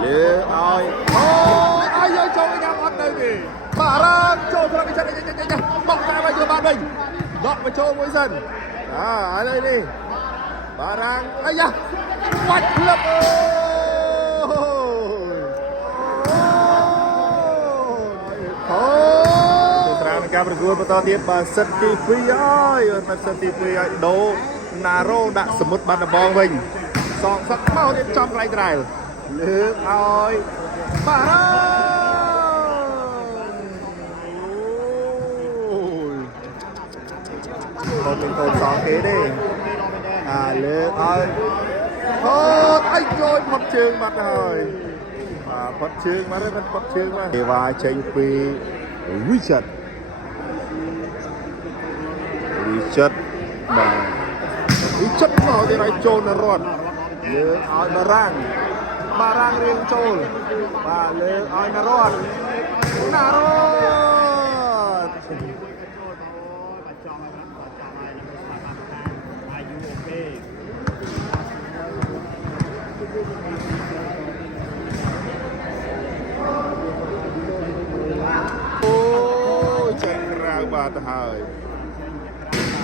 លើឲ្យឲ្យយើងចូលញ៉ាំអត់ទៅទេបារាំងចូលត្រង់នេះចាបោកតែមកយកបានវិញដកមកចូលមួយសិនឥឡូវនេះបារាំងអាយ៉ាបាច់ផ្លឹបស្រាវនៃការប្រកួតបន្តទៀតបើសិតទី2ហើយបើសិតទី2ហើយដូណារ៉ូដាក់សមុទ្របាត់ដំបងវិញសងសឹកមកទៀតចំកន្លែងត្រែលលើកឲ្យបារាំងអូយកូនសងគេទេលើកឲ្យហត់អីចូលផុតជើងបាត់ហើយផុតជើងមកទេផុតជើងមកទេវ៉ាចេញពីវិចិត្របាទវិចិត្រមកទៀតឲ្យចូលនៅរត់លើកឲ្យបារាំងរៀងចូលបាទលើកឲ្យណារត់ចេញក្រៅបាទទៅហើយ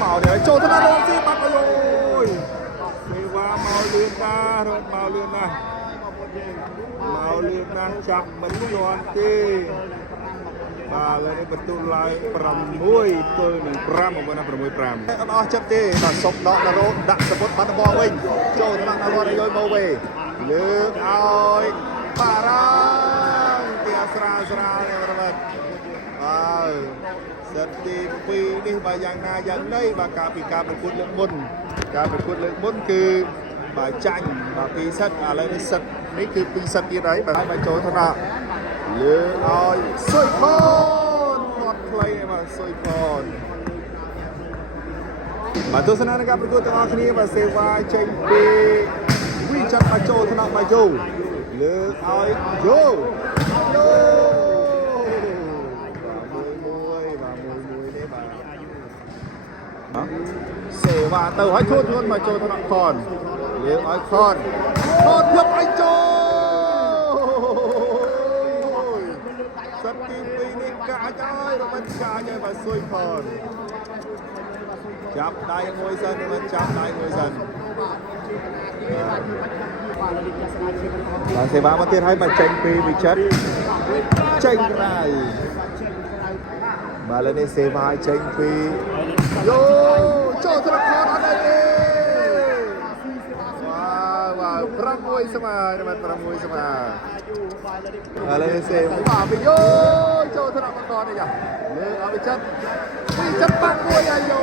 មកនេះចូលទៅណារត់ស៊ីបាត់អើយសេវាមកលឿនណាស់រត់មកលឿនណាស់ចាប់មិនទាន់ទេបាទឥឡូវនេះបន្ទូលឡើង6 ទល់នឹង5មកណា6-5អត់អស់ចិត្តទេបាទសុកដកណារ៉ូដាក់សពុតបាត់បងវិញចូលទៅណារត់ឲ្យមកវិញលើកឲ្យបារាំងទីស្រាលនេះបាទសិតទី2នេះបើយ៉ាងណាយ៉ាងណីបាទការពីការប្រកួតលើកមុនគឺបាទចាញ់បាទ2សិតឥឡូវនេះសិតនេះគឺ2សិតទៀតហើយបាទចូលថ្នាក់លើឲ្យសុយផនគាត់ខ្លីបាទសុយផនបាទទស្សនាការប្រកួតទាំងអស់គ្នាបាទសេវាចេញពីវិចិត្រមកចូលថ្នាក់មកយូលើឲ្យយូសេវាទៅឲ្យធួនមកចូលថ្នាក់ខនលើកឲ្យខនផ្លឹបឲ្យចូលសិតទី2នេះកាចហើយមិនកាចទេបាទសុយផនចាប់ដៃមួយសិនមិនចាប់ដៃមួយសិនបាទសេវាមកទៀតឲ្យមកចេញពីវិចិត្រចេញក្រៅបាទឥឡូវនេះសេវាចេញពីយោចូលត្រង់ខនអត់ទេ6ស្មើបាទ6ស្មើឥឡូវនេះសេវាពីយោចូលថ្នាក់បន្តនេះចាលើកឲ្យវិចិត្របាក់មួយអាយោ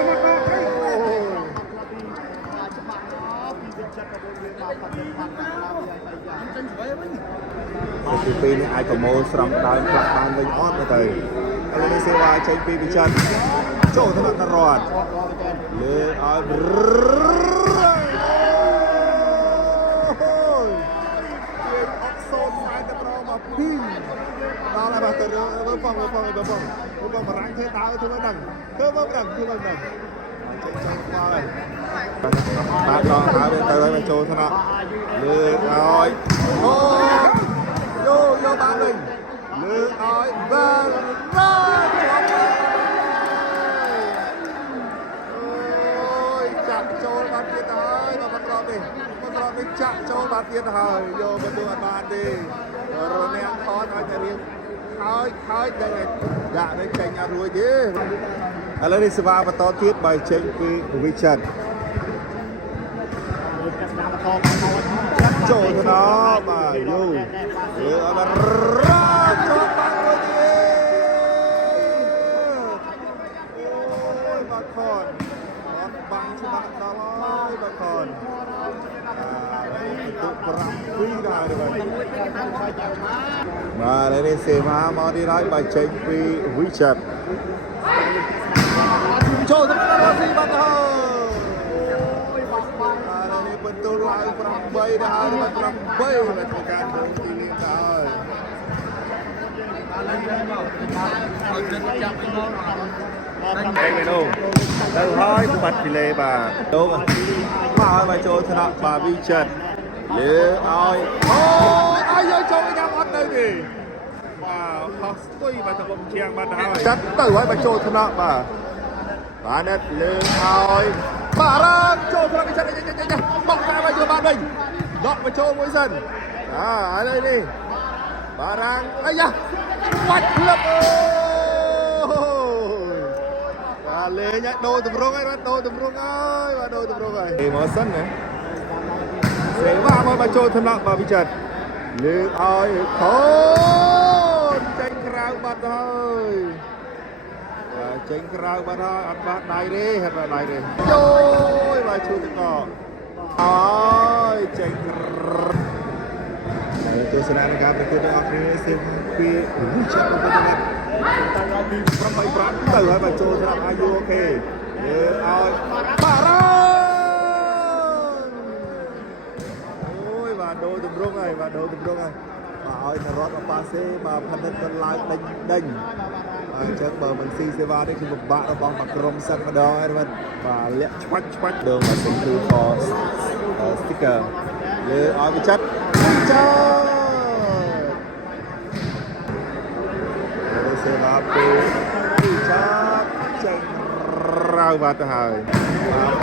ទី2នេះអាចប្រមូលស្រង់ដើមផ្លាក់បានវិញអត់ទៅឥឡូវនេះសេវាចេញពីវិចិត្រចូលថ្នាក់រត់លើកឲ្យដល់ហើយបាទទៅមើលបងបារាំងធ្វើតើធ្វើមិនដឹងចេញចូលមកហើយបាទឡងហើយទៅឲ្យចូលថ្នាក់លើកឲ្យយោបានវិញលើកឲ្យបារាំងចាក់ចូលបាត់ទៀតហើយមកក្រោបនេះចាក់ចូលបាត់ទៀតហើយយកបន្ទូអត់បានទេរនាងខនឲ្យតែរៀងខើចដល់ដាក់នេះចេញអត់រួចទេឥឡូវនេះសេវាបន្តទៀតបើចេញពីវិចិត្រចូលទៅដល់បាទយោលើអត់រ៉ាចូលបាត់មួយទៀតអូយបាទខនអត់បាំងច្បាស់ដល់ហើយបាទខនទុក7ដែរបាទឥឡូវនេះសេវាមកទីហើយបើចេញពីវិចិត្រចូលទៅដល់ទីបាត់ហើយឥឡូវនេះបន្ទូលឡើង8ដែរហើយ8ធ្វើការក្នុងទីនេះទៅហើយចិត្តចាប់ពីមកតែមេនូទៅហើយបាត់ពីលេបាទលោកមកឲ្យចូលថ្នាក់បាទវិចិត្រលើឲ្យឲ្យយើងចូល ខុសស្ទុយបាទទៅជាងបាត់ហើយចាត់ទៅហើយបញ្ចូលថ្នាក់បាទបាទនេះលើឲ្យបាទរងចូលថ្នាក់ចាត់បោកតាមយកបានវិញដកបញ្ចូលមួយសិនឥឡូវនេះបារាំងអាយ៉ាបាច់ផ្លឹបអូបាទលេងឲ្យដូរទម្រង់ហើយបាទដូរទម្រង់ហើយបាទដូរទម្រង់ហើយគេមកសិនណាសេវាមកបញ្ចូលថ្នាក់បាទវិចិត្រលើកឲ្យខូនចេញក្រៅបាត់ហើយចេញក្រៅបាត់ហើយអត់បាត់ដៃទេហេតុបាត់ដៃទេយោយបាទឈូទឹកកអើយចេញទស្សនានៃការប្រកួតរបស់គ្នាសេវាពីចាប់ទៅបាត់តាំងពី8 5ទៅហើយបញ្ចូលថ្នាក់អាយុអូខេលើកឲ្យបារ៉ាបាទដូរទម្រង់ហើយបាទដូរទម្រង់ហើយបាទឲ្យនរតប៉ាសេបាទផនិតទៅឡើងដេញអញ្ចឹងបើមិនស៊ីសេវានេះគឺពិបាករបស់បាក្រុមសិនម្ដងហើយបាទលាក់ឆ្វាច់ដងបាទសិនគឺ for sticker លើឲ្យវិចិត្រចាសេវាពីវិចិត្រចេញរៅបាទទៅហើយ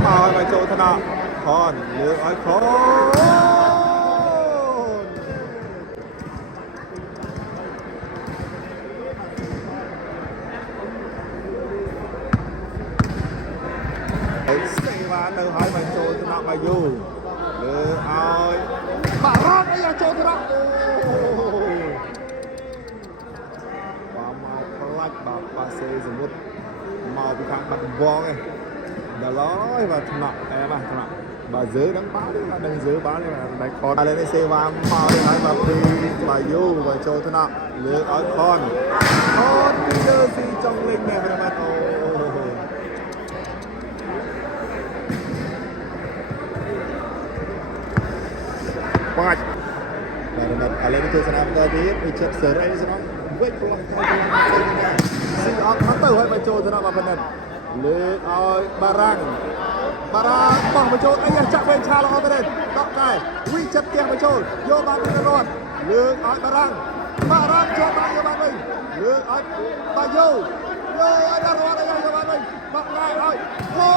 បាទមកឲ្យចូលថ្នាក់ខនលើកឲ្យខនសេវាទៅហើយបញ្ចូលថ្នាក់បាយូលើឲ្យបារ៉ាត់ឲ្យចូលថ្នាក់បាទមកផ្លាច់បាទប៉ាសេសមុទ្រមកពីខាងបាត់ដំបងឯងដល់ហើយបាទថ្នាក់បាទថ្នាក់បាទជើដឹងបានទេដឹងជើបានទេតែខនឥឡូវនេះសេវាមកហើយបាទពីបាយូបញ្ចូលថ្នាក់លើឲ្យខនពីលើស៊ីចង់លេងដែរបាទអូបាច់បាទឥឡូវនេះទស្សនាបន្តទៀតវិចិត្រសេរីស្នងវិញផ្លោះទៅស៊ីអត់មកទៅហើយបញ្ចូលទៅដល់បណ្ឌិតលើកឲ្យបារាំងបោះបញ្ចូលអីចាក់វែងឆាល្អមែនទេដកតែវិចិត្រទៀងបញ្ចូលយកបានពីរត់លើកឲ្យបារាំងចូលបានយកបានវិញលើកឲ្យបាយូយកឲ្យដល់រត់ឲ្យយកបានវិញបោះតែឲ្យអូ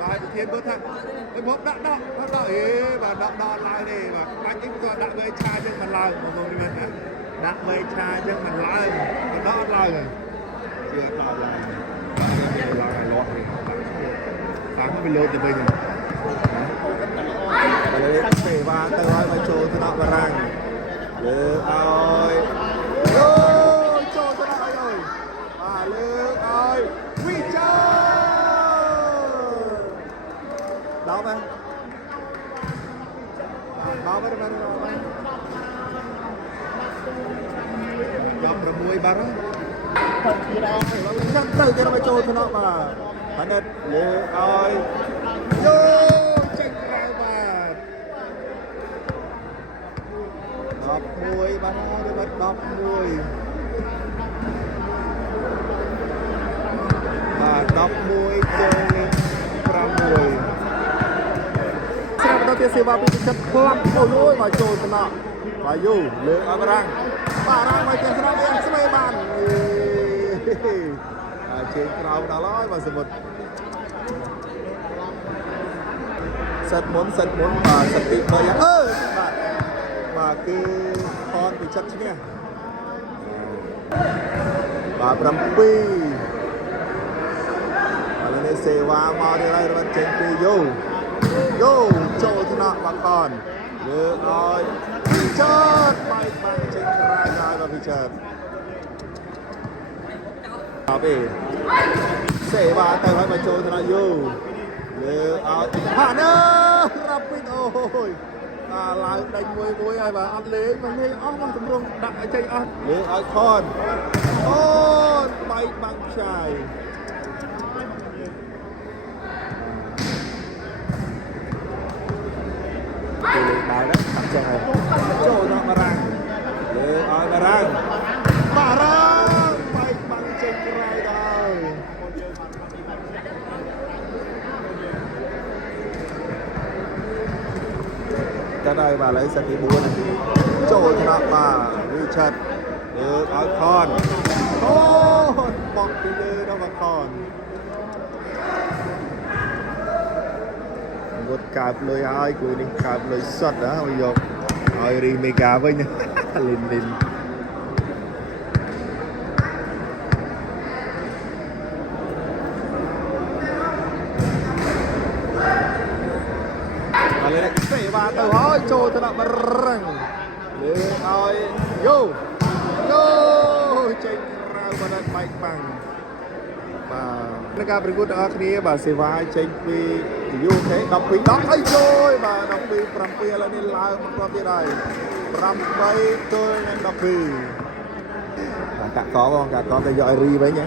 បាទធានមើលថាឯមកដាក់អេបាទដាក់ឡើងទេបាទបាច់នេះក៏ដាក់វែងឆាចឹងមិនឡើងបងប្អូនមើលថាដាក់វែងឆាចឹងមិនឡើងក៏ដាក់អត់ឡើងជឿដាក់ឡើងឡើងឲ្យលាត់នេះតាមវាលោតទៅវិញឥឡូវសេវាទៅឲ្យមកចូលទៅដាក់បារាំងលើកឲ្យចូលទៅដាក់ឲ្យបាទលើកឲ្យវិចាដល់មែនដល់មែនដល់6បាត់ចាំទៅគេមកចូលថ្នាក់បាទបណ្ឌិតលើកឲ្យយកចេញក្រៅបាទ11បាទហើយបាទ11បាទ11ចូលលេខ6ទៀតសេវាពីចិត្តខ្លាំងអូយមកចូលថ្នាក់បាយូលើកឲ្យបារាំងមកចេះស្រាប់វាស្មេបានជើងក្រោមដល់ហើយបាទសមុទ្រសិតមុនបាទសិតទី3បាទគឺខនពីចិត្តឈ្នះបាទ7ឥឡូវនេះសេវាមកទៀតហើយរត់ចេញពីយូចូលថ្នាក់បាត់ខនលើកឲ្យវិចិត្របែកបាំងចេញក្រៅហើយបាទវិចិត្រអបេសេវាទៅឲ្យមកចូលថ្នាក់យូលើកឲ្យហាណារ៉ាពីតអូយឡើងដេញមួយហើយបាទអត់លេងមកនេះអស់មកទម្រង់ដាក់ឲ្យចេញអស់លើកឲ្យខនអូបែកបាំងខ្ចាយទៅលេងដល់ណាអញ្ចឹងហើយចូលដល់បារាំងលើកឲ្យបារាំងបែកបាំងចេញក្រៅដល់ đây và lấy sân đi búa này chỗ cho nó và Richard được ở con bọc đi đưa nó vào con một cặp lưới ai cuối đi cặp lưới sọt đó bây giờ ai đi mê cá với nhá lên lên lên sẽ vào từ hỏi trôi từ đó mà răng lên ơi vô chạy ra vào đất mạnh bằng và nó gặp được good ở kia và sẽ vào chạy vì vô thế đọc vì đó ấy rồi và đọc vì pram pia là nên lao một con kia đây pram bay tôi nên đọc vì cả có không cả có cái dõi ri với nhé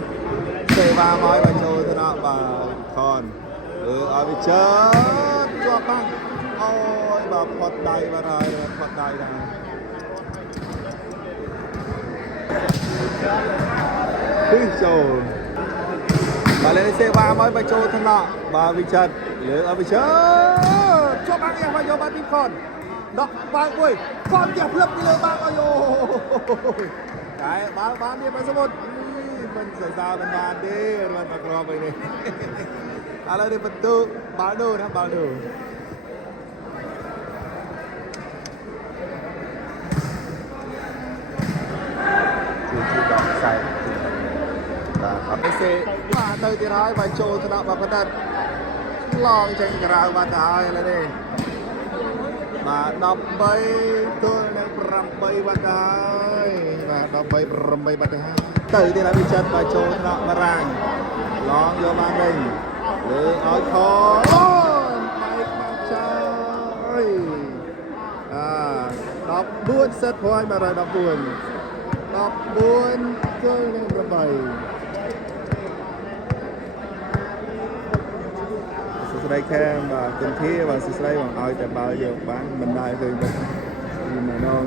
sẽ vào nói và trôi từ đó và còn ở bên chết cho băng ôi bà phật đầy vào rồi phật đầy ra rồi và lên xe ba mới bay trôi thân nọ và vị trần lưỡi ở vị trần cho băng em vào vô ba tim con đó ba ui con kẹp lấp đi lơ ba ơi cái ba đi bay số 1 mình sẽ ra bên bàn đi lần mặc rò vậy này lên đi bật tự báo đồ đó báo đồ đọc sai xe mà tới thì hai vài chỗ cho nó vào phần đất lòng tranh cả và hai là đi mà đọc bay tôi đang rầm bay và hai và đọc bay rầm bay và hai tới thì là bị chân vài chỗ cho nó mà ràng lòng vô mang mình để nói khó bay mang chơi đọc buôn sét hoài mà rồi đọc buôn tôi đang rầm bay đây khen và tình thiết và sự đây bằng ai tại bao giờ bán mình đại từ mình nhưng mà non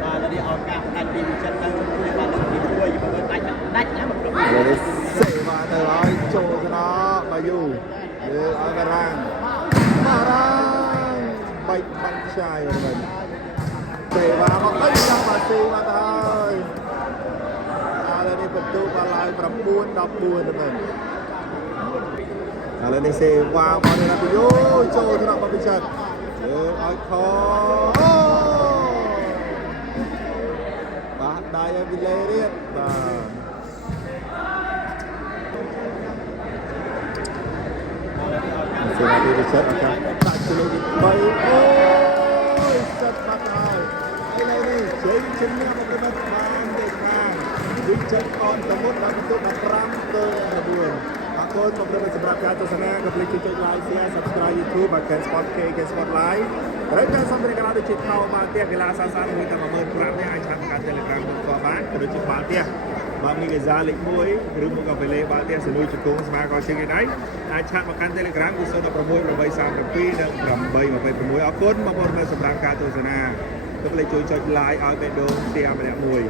và nó đi ở cả đại đi chân đang chơi và đi đuôi nhưng mà đánh nhá một lúc rồi sẽ và từ ai cho nó bao nhiêu để ai vào rang bay bắn chai rồi mình sẽ và nó ấy ra mà sẽ và thôi đây đi bật tu và lại bấm buôn đọc buôn rồi mình lên đây xe qua vào đây là bị vô trôi thì nó có bị chật ai khó và đây là bị lê đi và xe này bị chật ở trong tại chỗ này bay ôi chật mặt rồi đây này đi chơi chân nha một cái mặt bàn để hàng đi chân con tầm một là một là pram tôi là buồnคนผมได้เป็นสำหรับการโฆษณากับลิงก์ที่ไลค์แชร์ subscribe YouTube มาแคนสปอตเคแคนสปอตไลฟ์รายการสำหรับการดิจิทัลมาเตี้ยเวลาสั้นๆมีแต่มาเมินพลังในอาชญากรรมเทเลกราฟตัวบ้านกระโดดจุดบาเตี้ยบางมีกระจายเล็กมวยหรือมุกกับไปเลยบาเตี้ยสนุยจุดโกงสมาร์ทก็เชื่อกันได้อาชญากรรมเทเลกราฟกุศลประมวยประใบสามประปีและประใบมาไปประมวยเอาคนมาบนมาสำหรับการโฆษณาก็เลยช่วยไลค์เอาไปดูเตี้ยมาแล้วมวย